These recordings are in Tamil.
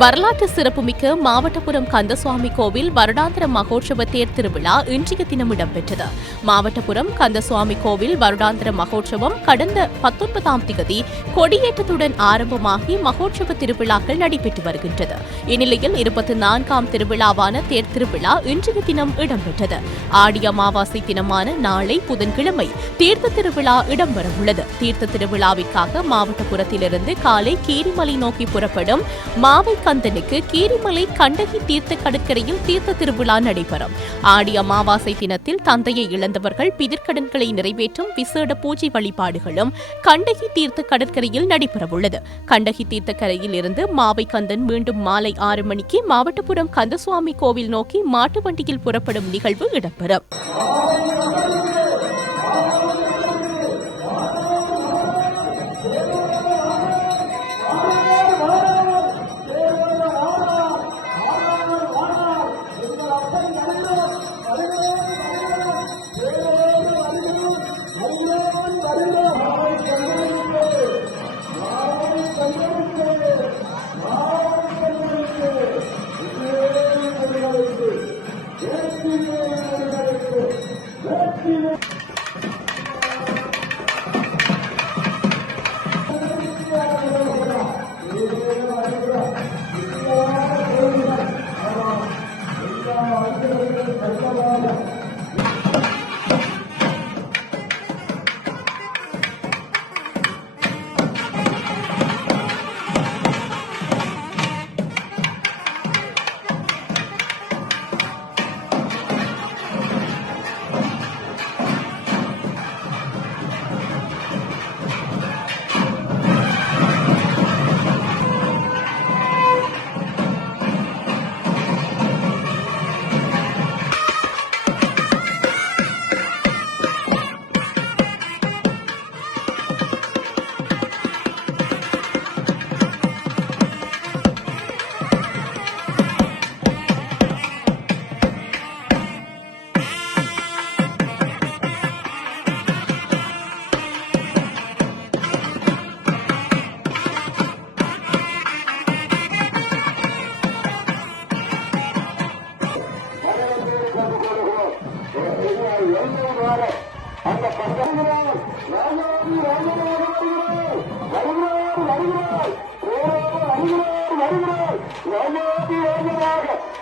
வரலாற்று சிறப்புமிக்க மாவட்டபுரம் கந்தசுவாமி கோவில் வருடாந்திர மகோற்சவ தேர் திருவிழா இன்றைய தினம் இடம்பெற்றது. மாவட்டபுரம் கந்தசுவாமி கோவில் வருடாந்திர மகோற்சவம் கடந்த 19ஆம் திகதி கொடியேற்றத்துடன் ஆரம்பமாகி மகோற்சவ திருவிழாக்கள் நடைபெற்று வருகின்றது. இந்நிலையில் 24ஆம் திருவிழாவான தேர் திருவிழா இன்றைய தினம் இடம்பெற்றது. ஆடி அமாவாசை தினமான நாளை புதன்கிழமை தீர்த்த திருவிழா இடம்பெறவுள்ளது. தீர்த்த திருவிழாவிற்காக மாவட்டபுரத்திலிருந்து காலை கீரிமலை நோக்கி புறப்படும் மாவை கந்தனுக்கு கீரிமலை கண்டகி தீர்த்த கடற்கரையில் தீர்த்த திருவிழா நடைபெறும். ஆடி அமாவாசை தினத்தில் தந்தையை இழந்தவர்கள் பிதிர்க்கடன்களை நிறைவேற்றும் விசேட பூஜை வழிபாடுகளும் கண்டகி தீர்த்த கடற்கரையில் நடைபெறவுள்ளது. கண்டகி தீர்த்த கரையில் இருந்து மாவை கந்தன் மீண்டும் மாலை 6 மணிக்கு மாவட்டபுரம் கந்தசுவாமி கோவில் நோக்கி மாட்டு வண்டியில் புறப்படும் நிகழ்வு இடம்பெறும்.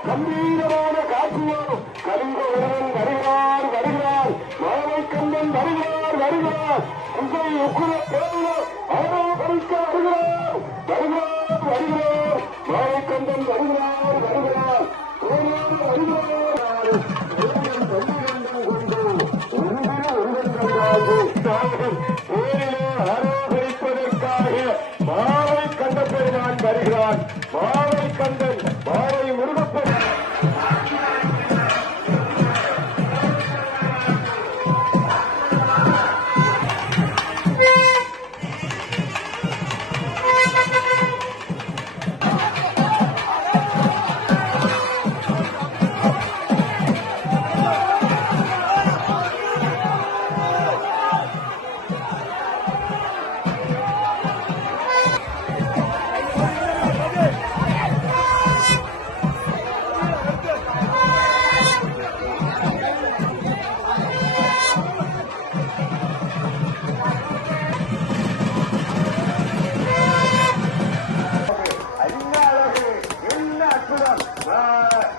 கம்பீரமான காட்சியோடு கலிங்கோடன் வருகிறார் வருகிறார் மாவை கந்தன் வருகிறார் வருகிறார் உங்களை உக்குல தேவையோ அவரோ பறிக்க வருகிறார் வருகிறார் வருகிறார் மாவை கந்தன் வருகிறார் வருகிறார் போரிலே ஆரோகரிப்பதற்காக மாவை கண்ட பெருமான் வருகிறான். மாவை கந்தன் மாவை முருகப்பன்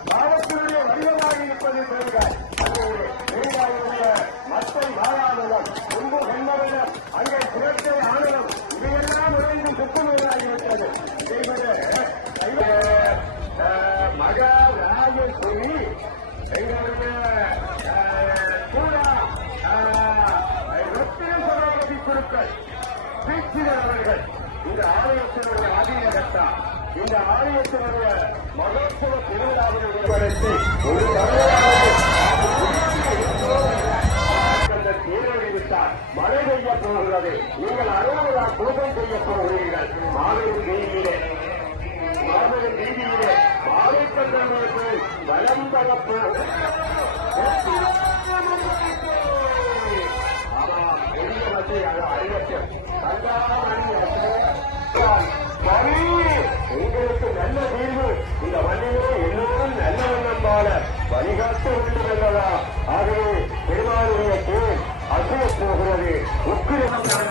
மாவட்டத்தினுடைய வடிவமாக இருப்பதை சொல்கிறார். மற்ற மாயாளம் முன்பு கண்மவனம் அங்கே சுழற்சை ஆணவம் இவையெல்லாம் நுழைந்து சுத்தமுறையாகிவிட்டது. மகாராஜஸ்வரி எங்களுடைய ரத்தின சபாபதி குழுக்கள் பேச்சினர் அவர்கள் இந்த ஆலயத்தினுடைய ஆதீனகர்த்தா இந்த ஆலயத்தினுடைய மகோத்சவ திருவிழாவினுடைய ஒரு தேர்வறிவித்தார். மழை பெய்ய போகிறது. நீங்கள் 60 பூஜை செய்ய போகிறீர்கள். மாபெரும் வீதியிலே மாலை கண்டவர்களுக்கு வலம் தரப்போ உங்களுக்கு நல்ல வீடு வழிகாட்ட வேண்டும் என்பதா. ஆகவே பெருமாளுடைய தேர் அசைய போகிறது. உக்கிரம் குமர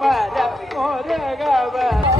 மர முருகவ